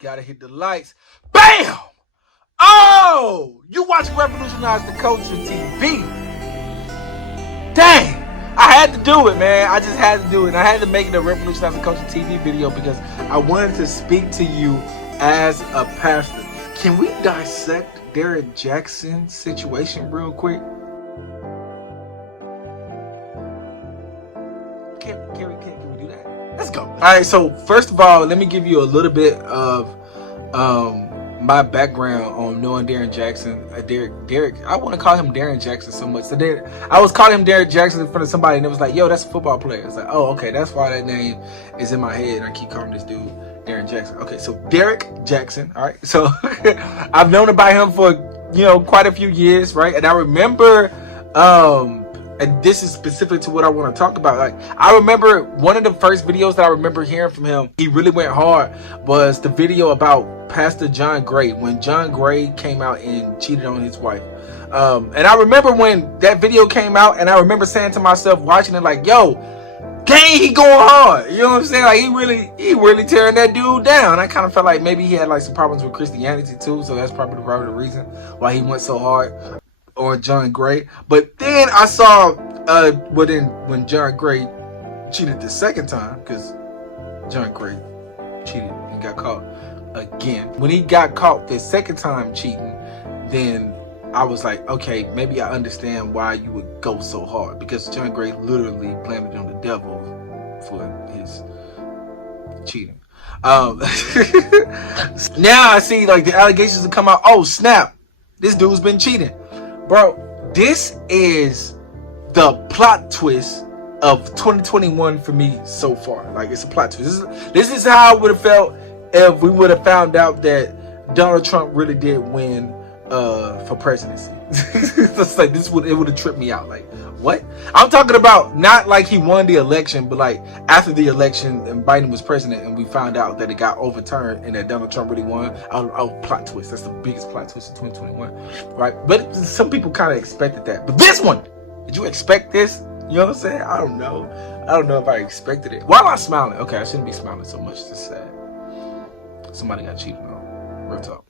Gotta hit the lights. Bam! Oh! You watch Revolutionize the Culture TV. Dang! I had to do it, man. I just had to do it. I had to make it a Revolutionize the Culture TV video because I wanted to speak to you as a pastor. Can we dissect Derrick Jaxn's situation real quick? Can we do that? Let's go. All right, so first of all, let me give you a little bit of my background on knowing Derrick Jaxn. Derrick, I want to call him Derrick Jaxn so much. So then I was calling him Derrick Jaxn in front of somebody, and it was like, yo, that's a football player. It's like, oh, okay, that's why that name is in my head, and I keep calling this dude Derrick Jaxn. Okay, so Derrick Jaxn. All right, so I've known about him for quite a few years, right? And I remember, and this is specific to what I want to talk about. Like, I remember one of the first videos that I remember hearing from him, he really went hard, was the video about Pastor John Gray, when John Gray came out and cheated on his wife. And I remember when that video came out, and I remember saying to myself, watching it, like, yo, dang, he going hard. You know what I'm saying? Like, he really tearing that dude down. I kind of felt like maybe he had like some problems with Christianity too, so that's probably the reason why he went so hard on John Gray. But then I saw when John Gray cheated the second time, because John Gray cheated and got caught again. When he got caught the second time cheating, then I was like, okay, maybe I understand why you would go so hard, because John Gray literally blamed it on the devil for his cheating. Now I see like the allegations have come out. Oh snap, this dude's been cheating. Bro, this is the plot twist of 2021 for me so far. Like, it's a plot twist. This is how I would have felt if we would have found out that Donald Trump really did win for presidency. It's like it would have tripped me out. Like, what? I'm talking about not like he won the election, but like after the election and Biden was president and we found out that it got overturned and that Donald Trump really won. Oh, plot twist. That's the biggest plot twist of 2021, right? But some people kind of expected that. But this one, did you expect this? You know what I'm saying? I don't know. I don't know if I expected it. Why am I smiling? Okay, I shouldn't be smiling so much. It's sad. Somebody got cheated on. Real talk.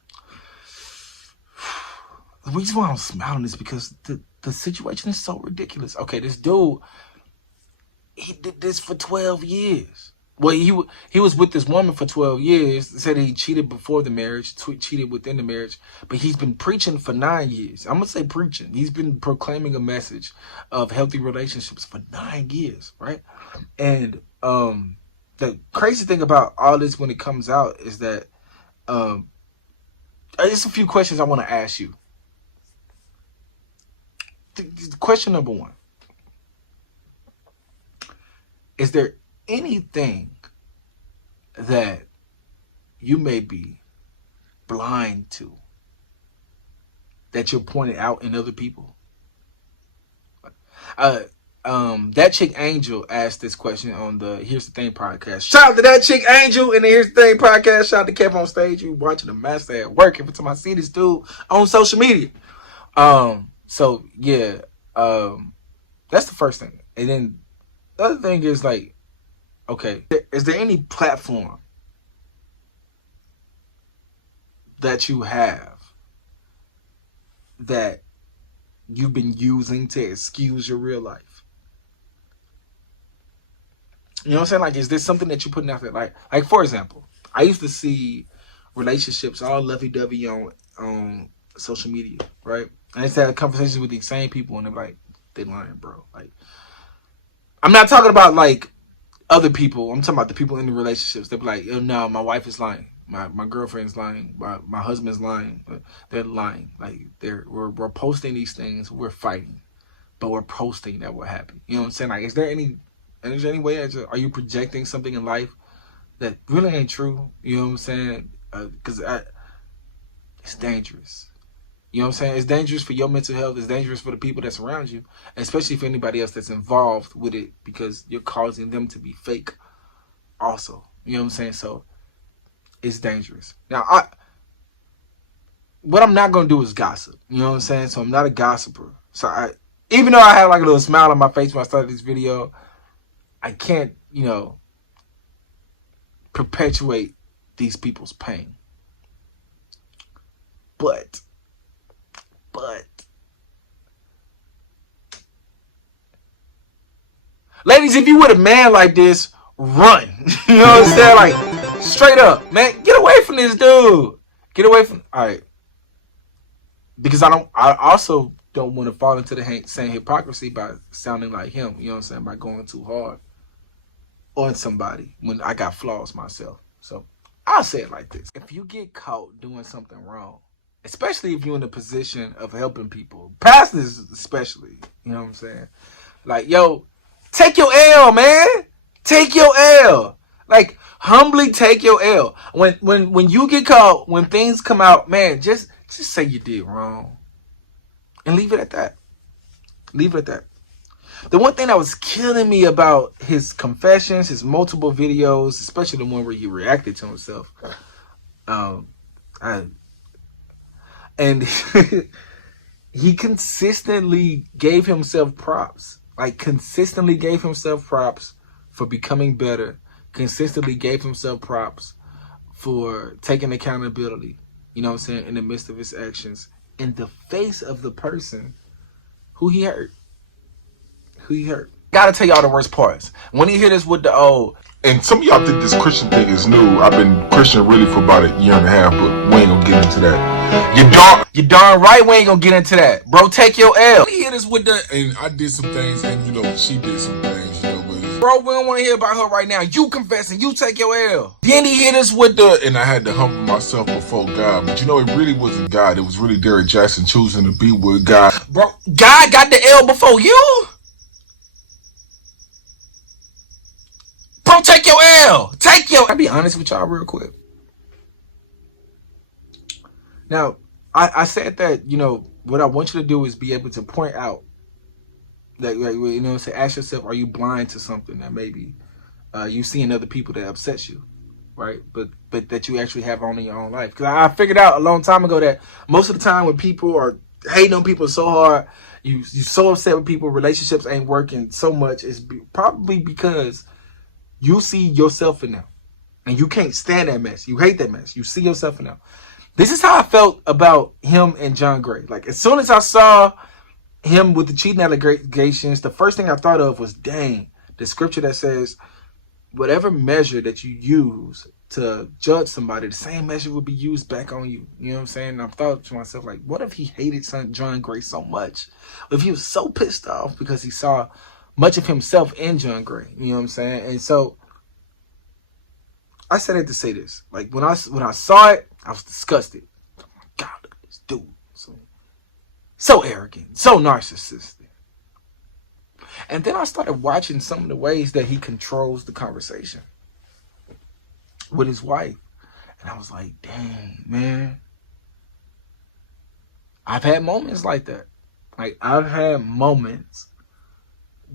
The reason why I'm smiling is because the situation is so ridiculous. Okay, this dude, he did this for 12 years. Well, he was with this woman for 12 years. Said he cheated before the marriage, cheated within the marriage. But he's been preaching for 9 years. I'm going to say preaching. He's been proclaiming a message of healthy relationships for 9 years, right? And the crazy thing about all this when it comes out is that there's a few questions I want to ask you. Question number one. Is there anything that you may be blind to that you're pointing out in other people? That chick Angel asked this question on the Here's the Thing podcast. Shout out to that chick Angel in the Here's the Thing podcast. Shout out to Kev on stage. You watching the master at work every time I see this dude on social media. So yeah, that's the first thing. And then the other thing is like, okay, is there any platform that you have that you've been using to excuse your real life? You know what I'm saying? Like, is there something that you're putting out there? Like for example, I used to see relationships all lovey-dovey on social media, right? I used to have conversations with these same people, and they're like, they lying, bro. Like, I'm not talking about like other people. I'm talking about the people in the relationships. They're like, oh, no, my wife is lying. My girlfriend's lying. My husband's lying. They're lying. Like, we're posting these things. We're fighting, but we're posting that we're happy. You know what I'm saying? Like, is there any way? Are you projecting something in life that really ain't true? You know what I'm saying? Because it's dangerous. You know what I'm saying? It's dangerous for your mental health. It's dangerous for the people that's around you, especially for anybody else that's involved with it, because you're causing them to be fake also. You know what I'm saying? So it's dangerous. Now, what I'm not going to do is gossip. You know what I'm saying? So I'm not a gossiper. So even though I had like a little smile on my face when I started this video, I can't, perpetuate these people's pain. But ladies, if you with a man like this, run. You know what I'm saying? Like, straight up, man, get away from this dude. Get away from. All right, because I also don't want to fall into the same hypocrisy by sounding like him. You know what I'm saying? By going too hard on somebody when I got flaws myself. So I'll say it like this: if you get caught doing something wrong, especially if you're in a position of helping people, pastors especially, you know what I'm saying? Like, yo, take your L, man. Take your L. Like, humbly take your L. When you get caught, when things come out, man, just say you did wrong. And leave it at that. Leave it at that. The one thing that was killing me about his confessions, his multiple videos, especially the one where he reacted to himself, and he consistently gave himself props. Like, consistently gave himself props for becoming better. Consistently gave himself props for taking accountability, you know what I'm saying, in the midst of his actions, in the face of the person who he hurt. Gotta tell y'all the worst parts. When he hit us with the old, and some of y'all think this Christian thing is new. I've been Christian really for about a year and a half, but we ain't gonna get into that. You darn right we ain't gonna get into that. Bro, take your L. He hit us with the, and I did some things, and she did some things, but bro, we don't want to hear about her right now. You confessing, you take your L. Then he hit us with the, and I had to humble myself before God. But it really wasn't God. It was really Derrick Jaxn choosing to be with God. Bro, God got the L before you? Bro, take your L. I'll be honest with y'all real quick. Now, I said that, what I want you to do is be able to point out that, say, ask yourself, are you blind to something that maybe you see in other people that upsets you, right? But that you actually have on in your own life. Because I figured out a long time ago that most of the time when people are hating on people so hard, you so upset with people, relationships ain't working so much, is probably because you see yourself in them. And you can't stand that mess. You hate that mess. You see yourself in them. This is how I felt about him and John Gray. Like, as soon as I saw him with the cheating allegations, the first thing I thought of was, dang, the scripture that says, whatever measure that you use to judge somebody, the same measure will be used back on you. You know what I'm saying? And I thought to myself, like, what if he hated John Gray so much? If he was so pissed off because he saw much of himself in John Gray. You know what I'm saying? And so I said it to say this. Like, when I saw it, I was disgusted. Oh my God, look at this dude. So arrogant, so narcissistic. And then I started watching some of the ways that he controls the conversation with his wife. And I was like, dang, man. I've had moments like that. Like, I've had moments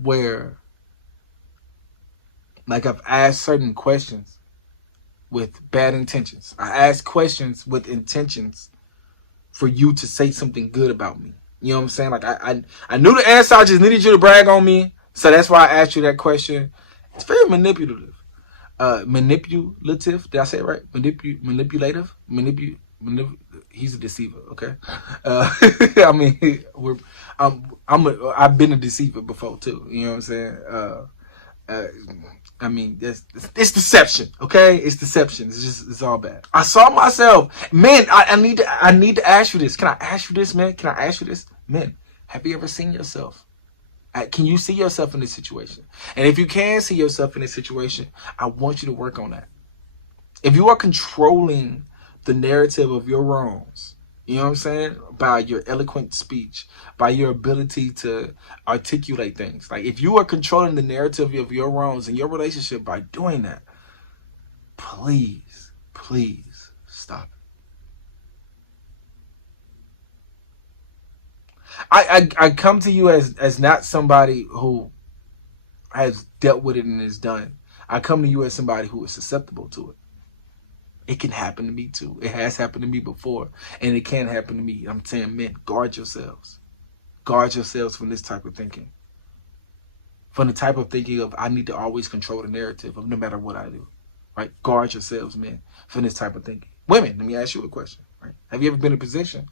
where, like, I've asked certain questions with bad intentions. I asked questions with intentions for you to say something good about me. You know what I'm saying? Like, I knew the answer. I just needed you to brag on me. So that's why I asked you that question. It's very manipulative. Manipulative. Did I say it right? Manipulative. He's a deceiver. Okay. I mean, I've been a deceiver before too. You know what I'm saying? I mean, it's deception. Okay, it's deception. It's all bad. I saw myself, man. I need to ask you this. Can I ask you this, man? Can I ask you this, man? Have you ever seen yourself? Can you see yourself in this situation? And if you can see yourself in this situation, I want you to work on that. If you are controlling the narrative of your wrongs, you know what I'm saying? By your eloquent speech, by your ability to articulate things. Like, if you are controlling the narrative of your wrongs in your relationship by doing that, please stop it. I come to you as not somebody who has dealt with it and is done. I come to you as somebody who is susceptible to it. It can happen to me too. It has happened to me before, and it can happen to me. I'm saying, men, guard yourselves. Guard yourselves from this type of thinking. From the type of thinking of, I need to always control the narrative of no matter what I do. Right? Guard yourselves, men, from this type of thinking. Women, let me ask you a question. Right? Have you ever been in a position,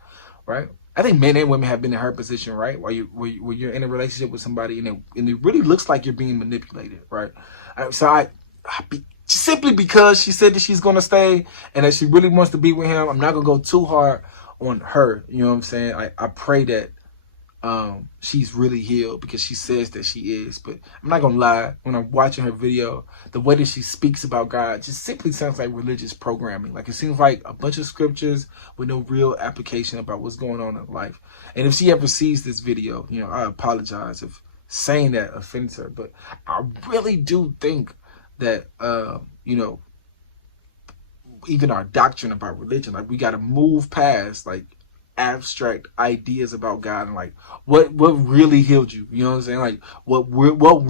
right? I think men and women have been in her position, right? Where you're in a relationship with somebody and it really looks like you're being manipulated, right? Simply because she said that she's gonna stay and that she really wants to be with him, I'm not gonna go too hard on her. You know what I'm saying? I pray that she's really healed because she says that she is. But I'm not gonna lie, when I'm watching her video, the way that she speaks about God just simply sounds like religious programming. Like it seems like a bunch of scriptures with no real application about what's going on in life. And if she ever sees this video, you know, I apologize if saying that offends her. But I really do think that you know, even our doctrine about religion, like we got to move past like abstract ideas about God and like what really healed you. You know what I'm saying? Like what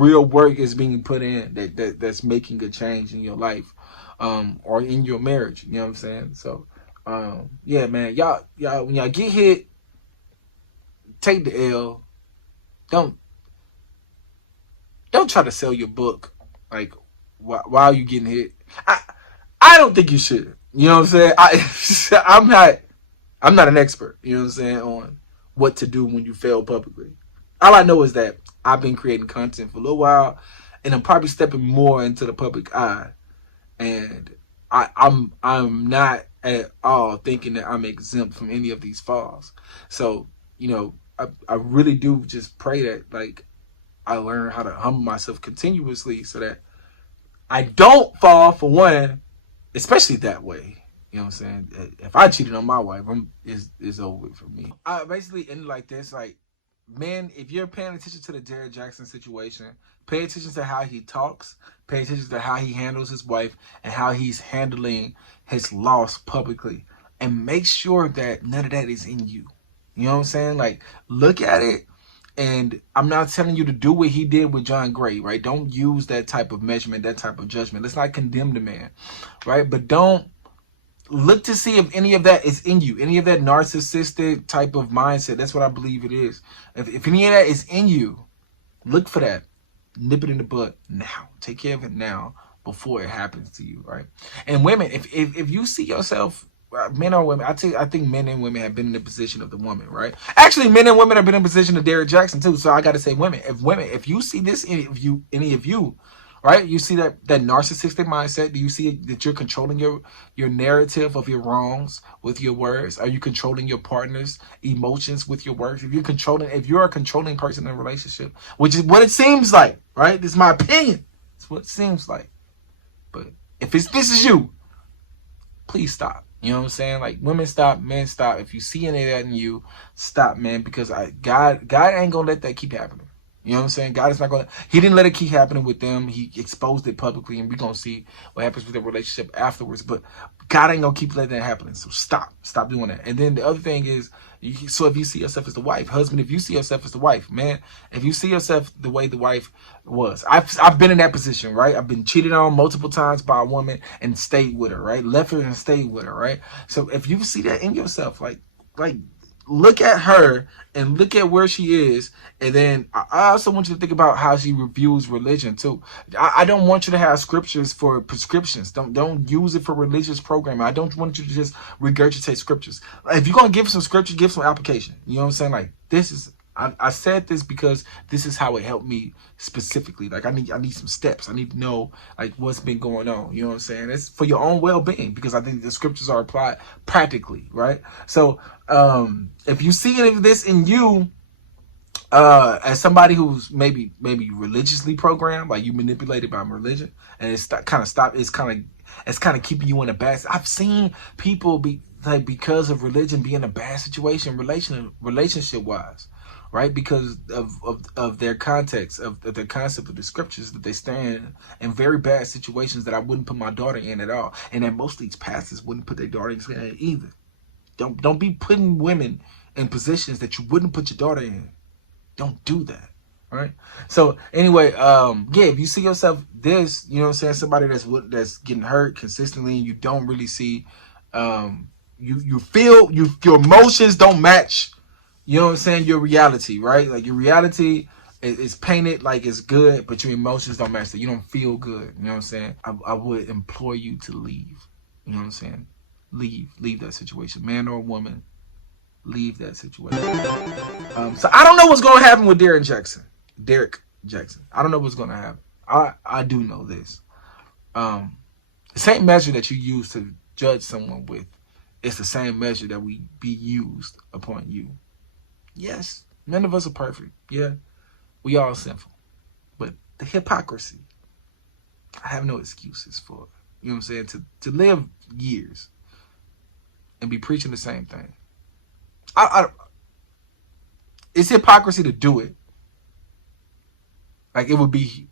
real work is being put in that's making a change in your life, or in your marriage. You know what I'm saying? So, yeah, man, y'all when y'all get hit, take the L. Don't try to sell your book like while you getting hit. I don't think you should. You know what I'm saying? I'm not an expert, you know what I'm saying, on what to do when you fail publicly. All I know is that I've been creating content for a little while, and I'm probably stepping more into the public eye. And I'm not at all thinking that I'm exempt from any of these falls. So, you know, I really do just pray that like I learn how to humble myself continuously so that I don't fall for one, especially that way. You know what I'm saying? If I cheated on my wife, it's over for me. I basically ended like this. Like, men, if you're paying attention to the Derrick Jaxn situation, pay attention to how he talks, pay attention to how he handles his wife, and how he's handling his loss publicly. And make sure that none of that is in you. You know what I'm saying? Like, look at it. And I'm not telling you to do what he did with John Gray, right? Don't use that type of measurement, that type of judgment. Let's not condemn the man, right? But don't look to see if any of that is in you, any of that narcissistic type of mindset. That's what I believe it is. If any of that is in you, look for that. Nip it in the bud now. Take care of it now before it happens to you, right? And women, if you see yourself, men or women, I think men and women have been in the position of the woman, right? Actually, men and women have been in the position of Derrick Jaxn too. So I got to say, women, if you see this, any of you, right? You see that narcissistic mindset. Do you see that you're controlling your narrative of your wrongs with your words? Are you controlling your partner's emotions with your words? If you're a controlling person in a relationship, which is what it seems like, right? This is my opinion. It's what it seems like. But if this is you, please stop. You know what I'm saying? Like, women stop, men stop. If you see any of that in you, stop, man. Because God ain't gonna let that keep happening. You know what I'm saying? God is not gonna. He didn't let it keep happening with them. He exposed it publicly, and we're gonna see what happens with the relationship afterwards. But God ain't gonna keep letting that happen. So stop doing that. And then the other thing is, so if you see yourself as the wife, husband, if you see yourself as the wife, man, if you see yourself the way the wife was, I've been in that position, right? I've been cheated on multiple times by a woman and stayed with her, right? Left her and stayed with her, right? So if you see that in yourself, like. Look at her and look at where she is, and then I also want you to think about how she reviews religion too. I don't want you to have scriptures for prescriptions. Don't use it for religious programming. I don't want you to just regurgitate scriptures. If you're gonna give some scripture, give some application. You know what I'm saying? Like, this is. I said this because this is how it helped me specifically. Like, I need some steps. I need to know like what's been going on. You know what I'm saying? It's for your own well-being, because I think the scriptures are applied practically, right? So if you see any of this in you, as somebody who's maybe religiously programmed, like you manipulated by religion, and it's kind of keeping you in a bad. I've seen people be like, because of religion, be in a bad situation relationship wise, right? Because of their context, of their concept of the scriptures, that they stand in very bad situations that I wouldn't put my daughter in at all, and that most of these pastors wouldn't put their daughter in either. Don't be putting women in positions that you wouldn't put your daughter in. Don't do that. Right. So anyway, yeah, if you see yourself this, you know what I'm saying, somebody that's getting hurt consistently, and you don't really see, you feel your emotions don't match, you know what I'm saying, your reality, right? Like, your reality is painted like it's good, but your emotions don't match that. You don't feel good. You know what I'm saying? I would implore you to leave. You know what I'm saying? leave that situation. Man or woman, leave that situation. So I don't know what's going to happen with Derrick Jaxn. I don't know what's going to happen. I do know this. The same measure that you use to judge someone with, it's the same measure that we be used upon you. Yes, none of us are perfect. Yeah, we all sinful. But the hypocrisy, I have no excuses for it. You know what I'm saying? To live years and be preaching the same thing. It's hypocrisy to do it. Like, it would be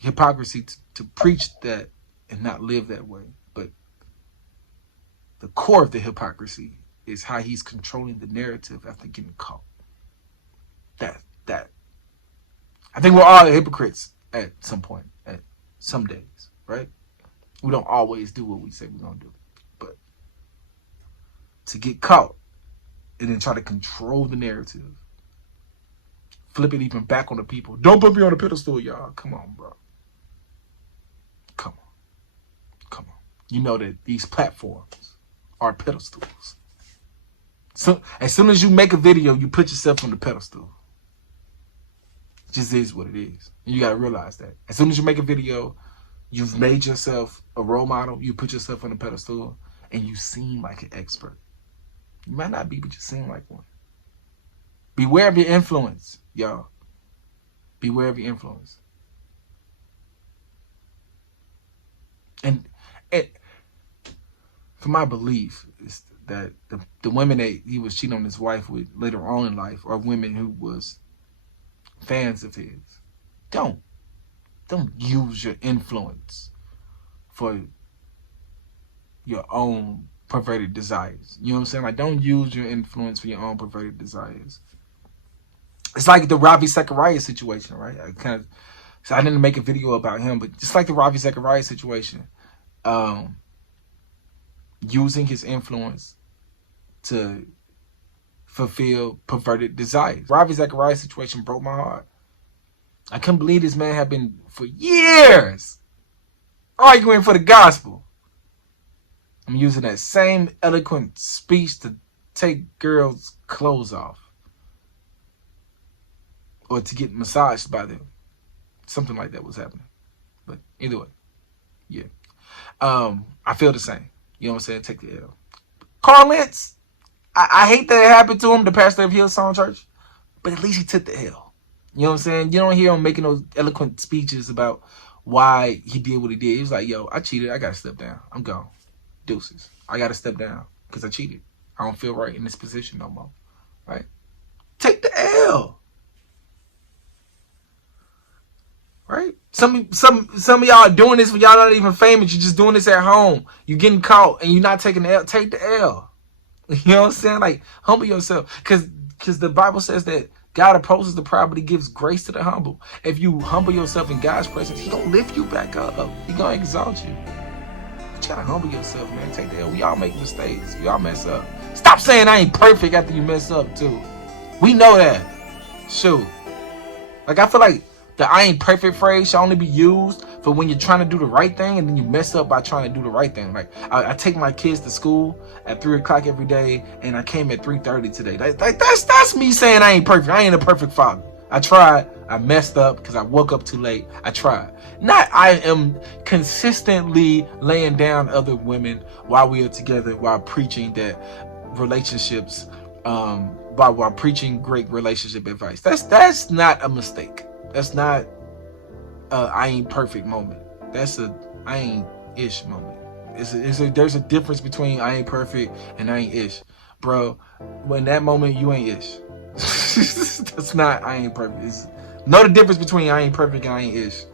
hypocrisy to preach that and not live that way. But the core of the hypocrisy is how he's controlling the narrative after getting caught. That. I think we're all hypocrites at some point, at some days, right? We don't always do what we say we're going to do. But to get caught and then try to control the narrative, flip it even back on the people. Don't put me on a pedestal, y'all. Come on, bro. Come on. You know that these platforms are pedestals. So as soon as you make a video, you put yourself on the pedestal. It just is what it is. And you got to realize that. As soon as you make a video, you've made yourself a role model. You put yourself on the pedestal and you seem like an expert. You might not be, but you seem like one. Beware of your influence, y'all. Beware of your influence. And for my belief is that the women that he was cheating on his wife with later on in life are women who was fans of his. Don't use your influence for your own perverted desires. You know what I'm saying? Like, don't use your influence for your own perverted desires. It's like the Ravi Zacharias situation, right? So I didn't make a video about him, but just like the Ravi Zacharias situation, using his influence to fulfill perverted desires. Ravi Zacharias situation broke my heart. I couldn't believe this man had been for years arguing for the gospel. I'm using that same eloquent speech to take girls' clothes off or to get massaged by them. Something like that was happening. But either way, yeah. I feel the same. You know what I'm saying? Take the L. Carl Lentz, I hate that it happened to him, the pastor of Hillsong Church, but at least he took the L. You know what I'm saying? You don't hear him making those eloquent speeches about why he did what he did. He was like, yo, I cheated. I got to step down. I'm gone. Deuces. I got to step down because I cheated. I don't feel right in this position no more. Right? Take the L. Right? Some of y'all are doing this when y'all not even famous. You're just doing this at home. You're getting caught and you're not taking the L. Take the L. You know what I'm saying? Like, humble yourself. Because the Bible says that God opposes the proud, but he gives grace to the humble. If you humble yourself in God's presence, he gonna lift you back up. He gonna exalt you. But you gotta humble yourself, man. Take the L. We all make mistakes. We all mess up. Stop saying I ain't perfect after you mess up, too. We know that. Shoot. Like, I feel like the I ain't perfect phrase should only be used for when you're trying to do the right thing and then you mess up by trying to do the right thing. Like, I take my kids to school at 3 o'clock every day and I came at 3:30 today. That's me saying I ain't perfect. I ain't a perfect father. I tried. I messed up because I woke up too late. I tried. Not I am consistently laying down other women while we are together, while preaching that relationships, while preaching great relationship advice. That's not a mistake. That's not I ain't perfect moment. That's a I ain't ish moment. There's a difference between I ain't perfect and I ain't ish. Bro, when that moment you ain't ish. That's not I ain't perfect. Know the difference between I ain't perfect and I ain't ish.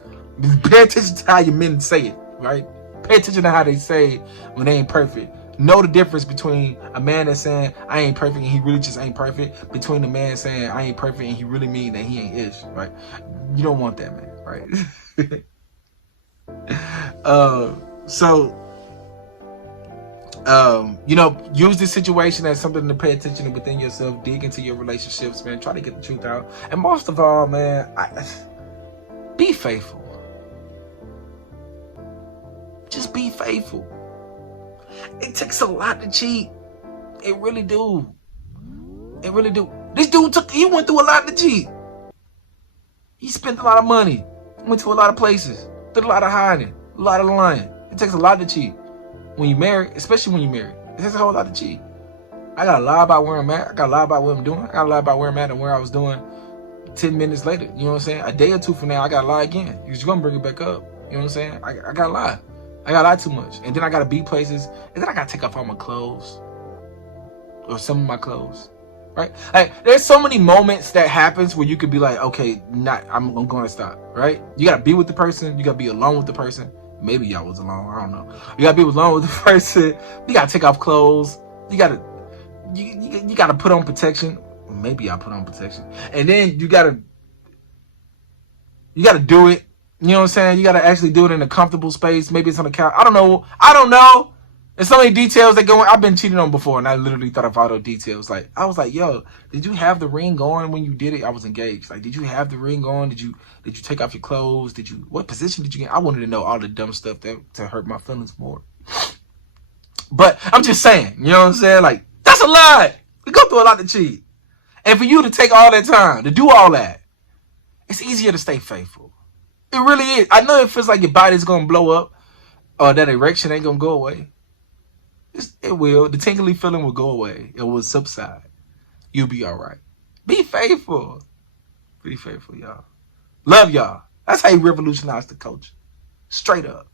Pay attention to how your men say it, right? Pay attention to how they say it when they ain't perfect. Know the difference between a man that's saying I ain't perfect and he really just ain't perfect, between the man saying I ain't perfect and he really mean that he ain't ish, right? You don't want that, man, right? Use this situation as something to pay attention to within yourself. Dig into your relationships, man. Try to get the truth out. And most of all, man, be faithful. Just be faithful. It takes a lot to cheat. It really do. It really do. This dude he went through a lot to cheat. He spent a lot of money. Went to a lot of places. Did a lot of hiding. A lot of lying. It takes a lot to cheat. When you marry, especially when you marry, it takes a whole lot to cheat. I gotta lie about where I'm at. I gotta lie about what I'm doing. I gotta lie about where I'm at and where I was doing 10 minutes later. You know what I'm saying? A day or two from now, I gotta lie again. You're gonna bring it back up. You know what I'm saying? I gotta lie. I gotta lie too much. And then I gotta be places. And then I gotta take off all my clothes. Or some of my clothes. Right? Like, there's so many moments that happens where you could be like, okay, I'm gonna stop. Right? You gotta be with the person. You gotta be alone with the person. Maybe y'all was alone. I don't know. You gotta be alone with the person. You gotta take off clothes. You gotta put on protection. Maybe I put on protection. And then you gotta do it. You know what I'm saying? You gotta actually do it in a comfortable space. Maybe it's on the couch. I don't know. There's so many details that go in. I've been cheated on before, and I literally thought of all those details. Like, I was like, yo, did you have the ring on when you did it? I was engaged. Like, did you have the ring on? Did you take off your clothes? What position did you get? I wanted to know all the dumb stuff to hurt my feelings more. But I'm just saying, you know what I'm saying? Like, that's a lot. We go through a lot to cheat. And for you to take all that time to do all that, it's easier to stay faithful. It really is. I know it feels like your body's going to blow up or that erection ain't going to go away. It will. The tingly feeling will go away. It will subside. You'll be all right. Be faithful. Be faithful, y'all. Love y'all. That's how you revolutionize the culture. Straight up.